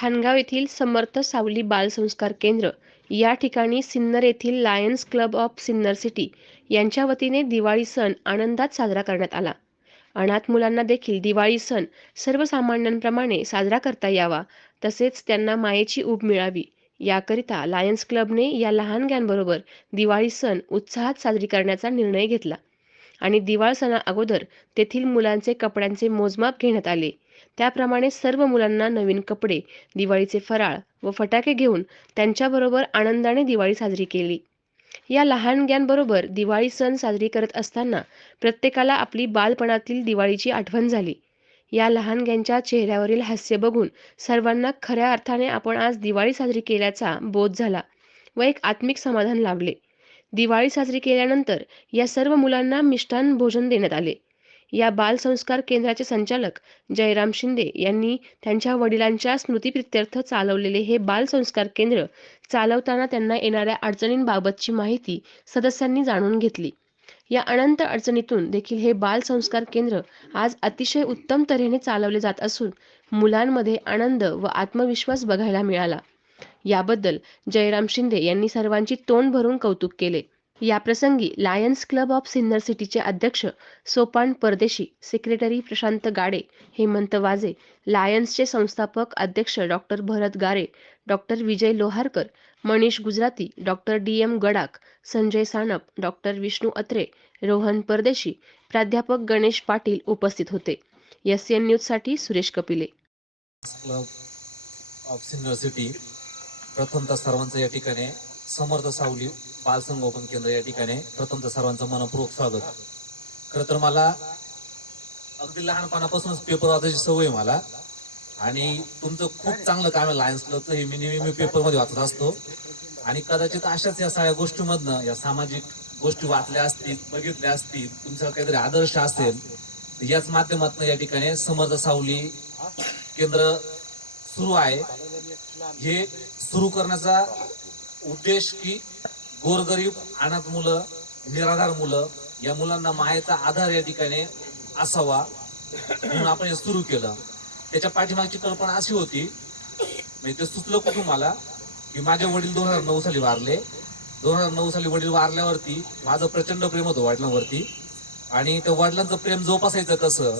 ठाणगाव येथील समर्थ सावली बाल संस्कार केंद्र या ठिकाणी सिन्नर येथील lions club of Sinnar city यांच्या वतीने दिवाळी सण आनंदात साजरा करण्यात आला. अनाथ मुलांना देखील दिवाळी सण सर्वसामान्यांप्रमाणे साजरा करता यावा तसेच त्यांना मायेची ऊब मिळावी. याकरिता लायन्स क्लबने या लहानग्यांबरोबर दिवाळी सण उत्साहात साजरी करण्याचा निर्णय घेतला आणि दिवाळ सणा अगोदर तेथील मुलांचे कपड्यांचे मोजमाप घेण्यात आले. त्याप्रमाणे सर्व मुलांना नवीन कपडे दिवाळीचे फराळ व फटाके घेऊन त्यांच्याबरोबर आनंदाने दिवाळी साजरी केली. या लहानग्यांबरोबर दिवाळी सण साजरी करत असताना प्रत्येकाला आपली बालपणातील दिवाळीची आठवण झाली. या लहानग्यांच्या चेहऱ्यावरील हास्य बघून सर्वांना खऱ्या अर्थाने आपण आज दिवाळी साजरी केल्याचा बोध झाला व एक आत्मिक समाधान लाभले. दिवाळी साजरी केल्यानंतर या सर्व मुलांना मिष्टान्न भोजन देण्यात आले. या बाल संस्कार केंद्राचे संचालक जयराम शिंदे यांनी त्यांच्या वडिलांच्या स्मृतीप्रित्यर्थ चालवलेले हे बाल संस्कार केंद्र चालवताना त्यांना येणाऱ्या अडचणींबाबतची माहिती सदस्यांनी जाणून घेतली. या अनंत अडचणीतून देखील हे बाल संस्कार केंद्र आज अतिशय उत्तम तऱ्हेने चालवले जात असून मुलांमध्ये आनंद व आत्मविश्वास बघायला मिळाला. याबद्दल जयराम शिंदे यांनी सर्वांची तोंड भरून कौतुक केले. याप्रसंगी लायन्स क्लब ऑफ सिन्नर सिटीचे अध्यक्ष सोपान परदेशी सेक्रेटरी प्रशांत गाडे हेमंत वाजे लायन्सचे संस्थापक अध्यक्ष doctor Bharat Gare doctor Vijay Loharkar Manish Gujarati doctor D. M Gadak Sanjay Sanap doctor Vishnu Atre Rohan Pardeshi प्राध्यापक गणेश पाटील उपस्थित होते. एस एन न्यूजसाठी Suresh Kapile. Club of Sinnar city प्रथमतः सर्वांचं या ठिकाणी समर्थ सावली. बाल संगोपन केंद्र या ठिकाणी. प्रथमतः सर्वांचं मनपूर्वक स्वागत. खरं तर मला अगदी लहानपणापासूनच पेपर वाचायची सवय मला. आणि तुमचं खूप चांगलं काम आहे लायन्स क्लबचं हे मी नेहमी पेपरमध्ये वाचत असतो. आणि कदाचित अशाच या सगळ्या गोष्टीमधनं या सामाजिक गोष्टी वाचल्या असतील बघितल्या असतील तुमचा काहीतरी आदर्श असेल तर याच माध्यमातून या ठिकाणी समर्थ सावली केंद्र सुरू आहे. हे सुरू करण्याचा उद्देश की गोरगरीब अनाथ मुलं निराधार मुलं या मुलांना मायेचा आधार या ठिकाणी असावा म्हणून आपण हे सुरू केलं. त्याच्या पाठीमागची कल्पना अशी होती म्हणजे ते सुचलं कुटुंबाला की माझे वडील दोन हजार नऊ साली वारले. दोन हजार नऊ साली वडील वारल्यावरती माझं प्रचंड प्रेम होतं वडिलांवरती. आणि त्या वडिलांचं प्रेम जोपासायचं कसं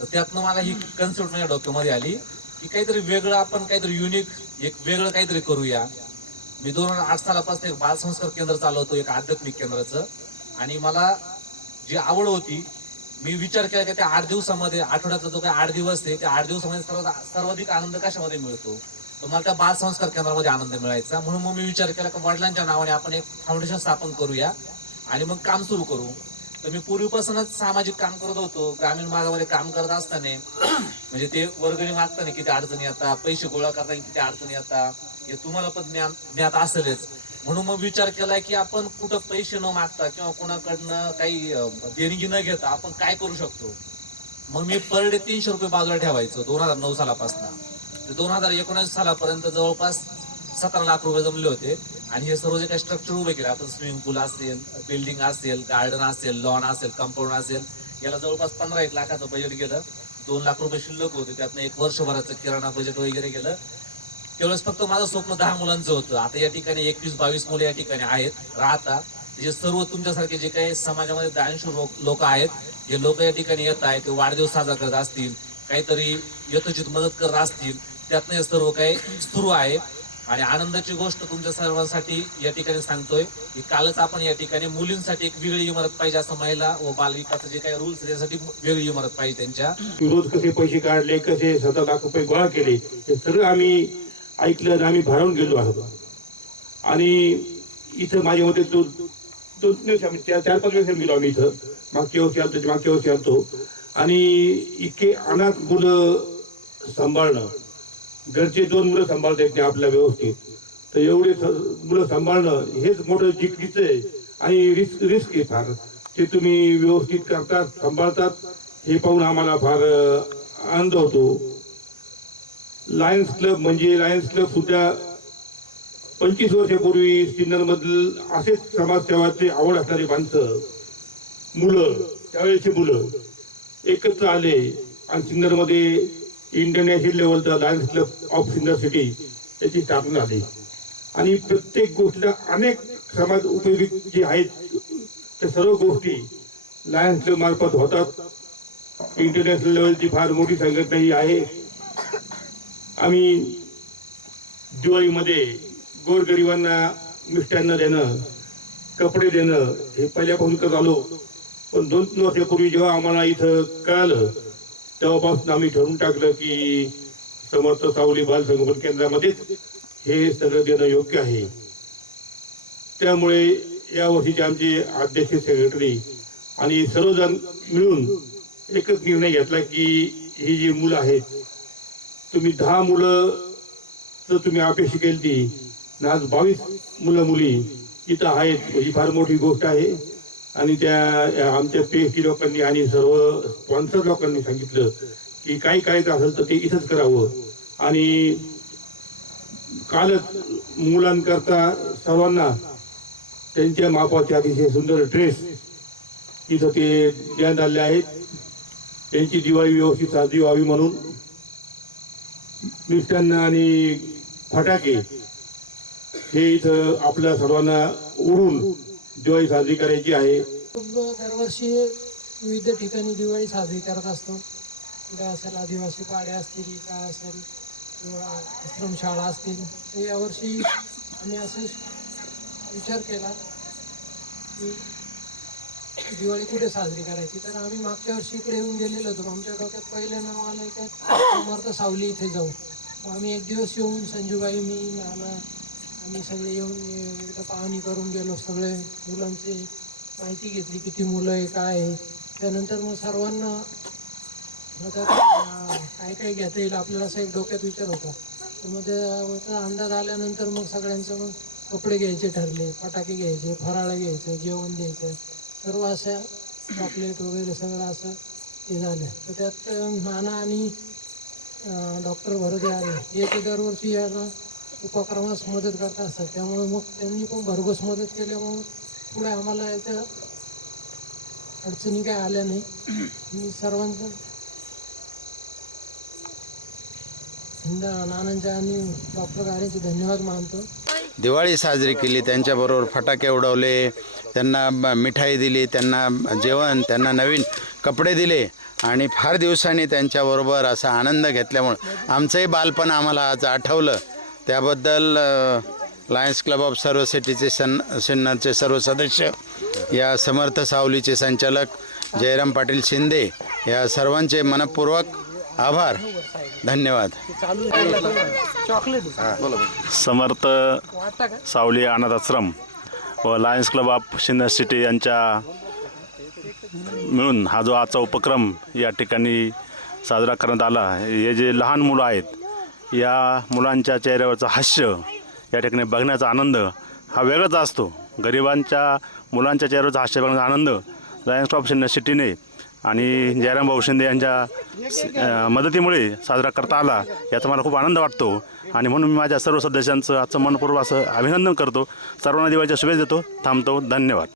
तर त्यातनं मला ही कन्सेप्ट माझ्या डोक्यामध्ये आली की काहीतरी वेगळं आपण काहीतरी युनिक एक वेगळं काहीतरी करूया. मी दोन हजार आठ सालापासून एक बालसंस्कार केंद्र चालवतो एक आध्यात्मिक केंद्राचं. आणि मला जी आवड होती मी विचार केला की त्या आठ दिवसामध्ये आठवड्याचा जो काही आठ दिवस आहे त्या आठ दिवसामध्ये सर्वात सर्वाधिक आनंद कशामध्ये मिळतो? तर मला त्या बालसंस्कार केंद्रामध्ये आनंद मिळायचा. म्हणून मग मी विचार केला की वडिलांच्या नावाने आपण एक फाउंडेशन स्थापन करूया आणि मग काम सुरू करू. तर मी पूर्वीपासूनच सामाजिक काम करत होतो. ग्रामीण भागामध्ये काम करत असताना म्हणजे ते वर्गणी मागताना किती अडचणी येतात पैसे गोळा करताना किती अडचणी येतात हे तुम्हाला पण ज्ञान ज्ञात असेलच. म्हणून मग विचार केलाय की आपण कुठं पैसे न मागता किंवा कोणाकडनं काही देणगी न घेता आपण काय करू शकतो? मग मी पर डे तीनशे रुपये बाजूला ठेवायचो दोन हजार नऊ सालापासून. ते दोन हजार एकोणीस सालापर्यंत जवळपास सतरा लाख रुपये जमले होते. आणि हे सर्व जे काही स्ट्रक्चर उभे केले आपण स्विमिंग पूल असेल बिल्डिंग असेल गार्डन असेल लॉन असेल कंपाऊंड असेल याला जवळपास पंधरा एक लाखाचं बजेट गेलं. दोन लाख रुपये शिल्लक होते त्यातनं एक वर्षभराचं किराणा बजेट वगैरे गेलं. त्यावेळेस फक्त माझं स्वप्न दहा मुलांचं होतं. आता या ठिकाणी एकवीस बावीस मुलं या ठिकाणी आहेत. राहतात जे सर्व तुमच्यासारखे जे काही समाजामध्ये दानशूर लोक आहेत जे लोक या ठिकाणी येत आहेत ते वाढदिवस साजरा करत असतील काहीतरी यथोचित मदत करत असतील त्यातनं हे सर्व काही सुरू आहे. आणि आनंदाची गोष्ट तुमच्या सर्वांसाठी या ठिकाणी सांगतोय की कालच आपण या ठिकाणी मुलींसाठी एक वेगळी इमारत पाहिजे असं महिला व बालविकास जे काही रूल्स त्यासाठी वेगळी इमारत पाहिजे त्यांच्या. रोज कसे पैसे काढले कसे सतरा लाख रुपये गोळा केले हे सगळं आम्ही ऐकलं आणि आम्ही भरावून गेलो आहोत. आणि इथं माझ्या मते तो दोन तीन दिवस आम्ही चार चार पाच वेळेस गेलो आम्ही इथं. मागच्या वर्षी आलतो मागच्या वर्षी आलतो. आणि इतके अनाथ मुलं सांभाळणं घरचे दोन मुलं सांभाळता येत नाही आपल्या व्यवस्थित. तर एवढे स- मुलं सांभाळणं हेच मोठं जिकीचं आहे. आणि रिस्क रिस्क आहे फार. ते तुम्ही व्यवस्थित करतात सांभाळतात. हे पाहून आम्हाला फार आनंद होतो. लायन्स क्लब म्हणजे लायन्स क्लब सुद्धा पंचवीस वर्षापूर्वी सिन्नरमधील असेच समाजसेवाचे आवड असणारी माणसं मुलं त्यावेळेचे मुलं एकत्र आले आणि सिन्नरमध्ये इंटरनॅशनल लेवलचा lions club of Sinnar city याची स्थापना झाली. आणि प्रत्येक गोष्टीला अनेक समाज उपयोगी जे आहेत त्या सर्व गोष्टी लायन्स क्लब मार्फत होतात. इंटरनॅशनल लेवलची फार मोठी संघटना ही आहे. आम्ही दिवाळीमध्ये गोरगरिबांना मिष्टान्न देणं कपडे देणं हे पहिल्यापासून करत आलो. पण दोन तीन वर्षापूर्वी जेव्हा आम्हाला इथं कळालं तेव्हापासून आम्ही ठरवून टाकलं की समर्थ सावली बाल संगोपन केंद्रामध्येच हे सगळं देणं योग्य आहे. त्यामुळे या वर्षीचे आमचे अध्यक्ष सेक्रेटरी आणि सर्वजण मिळून एकच निर्णय घेतला की ही जी मुलं आहेत तुम्ही दहा मुलं जर तुम्ही अपेक्षा केली ती आज बावीस मुलं मुली इथं आहेत. ही फार मोठी गोष्ट आहे. आणि त्या आमच्या पी एच डी लोकांनी आणि सर्व स्पॉन्सर लोकांनी सांगितलं की काही करायचं असेल तर ते इथंच करावं. आणि कालच मुलांकरता सर्वांना त्यांच्या मापाचे अतिशय सुंदर ड्रेस इथं ते देण्यात आले आहेत. त्यांची दिवाळी व्यवस्थित साजरी व्हावी म्हणून मिष्टान्न आणि फटाके हे इथं आपल्या सर्वांना उडून दिवाळी साजरी करायची आहे. दरवर्षी विविध ठिकाणी दिवाळी साजरी करत असतो. कुठे असेल आदिवासी पाड्या असतील काय असेल किंवा आश्रमशाळा असतील तर यावर्षी आम्ही असं विचार केला की दिवाळी कुठे साजरी करायची? तर आम्ही मागच्या वर्षी इकडे येऊन गेलेलो होतो. आमच्या डोक्यात पहिलं नाव आलं की समर्थ सावली इथे जाऊ. मग आम्ही एक दिवस येऊन संजूबाई मी नाना आम्ही सगळे येऊन एकदा पाहणी करून गेलो सगळे मुलांची माहिती घेतली किती मुलं आहे काय आहे. त्यानंतर मग सर्वांना आता, काय काय घेता येईल आपल्याला असं एक डोक्यात विचार होता. तर मग त्या- त्याचा अंदाज आल्यानंतर मग सगळ्यांचं मग कपडे घ्यायचे ठरले फटाके घ्यायचे फराळ घ्यायचं जेवण द्यायचं. सर्व अशा चॉकलेट वगैरे सगळं असं हे झालं. तर त्यात अं, नाना आणि डॉक्टर भरदे आले. हे ते दरवर्षी याला उपक्रमास मदत करत असतात. त्यामुळे मग त्यांनी पण भरघोस मदत केल्यामुळे पुढे आम्हाला याच्या अडचणी काय आल्या नाही. मी सर्वांचं हिंदा नानांच्या आणि डॉक्टर गारेचे धन्यवाद मानतो. दिवाळी साजरी केली त्यांच्याबरोबर फटाके उडवले त्यांना ब- मिठाई दिली त्यांना जेवण त्यांना नवीन कपडे दिले आणि फार दिवसांनी त्यांच्याबरोबर असा आनंद घेतल्यामुळं आमचंही बालपण आम्हाला आज आठवलं. त्याबद्दल लायन्स क्लब ऑफ सर्व सिटीचे सन सिन्नरचे सर्व सदस्य या समर्थ सावलीचे संचालक जयराम पाटील शिंदे या सर्वांचे मनपूर्वक आभार. धन्यवाद. समर्थ सावली अनाथ आश्रम व lions club of Sinnar city यांच्या मिळून हा जो आजचा उपक्रम या ठिकाणी साजरा करण्यात आला हे जे लहान मुलं आहेत या मुलांच्या चेहऱ्यावरचं हास्य या ठिकाणी बघण्याचा आनंद हा वेगळाच असतो. गरिबांच्या मुलांच्या चेहऱ्यावरचा हास्य बघण्याचा आनंद लायन्स क्लब ऑफ सिन्नर सिटीने आणि जयराम भाऊ शिंदे यांच्या मदतीमुळे साजरा करता आला याचा मला खूप आनंद वाटतो. आणि म्हणून मी माझ्या सर्व सदस्यांचं आजचं मनपूर्व असं अभिनंदन करतो. सर्वांना दिवाळीच्या शुभेच्छा देतो. थांबतो. धन्यवाद.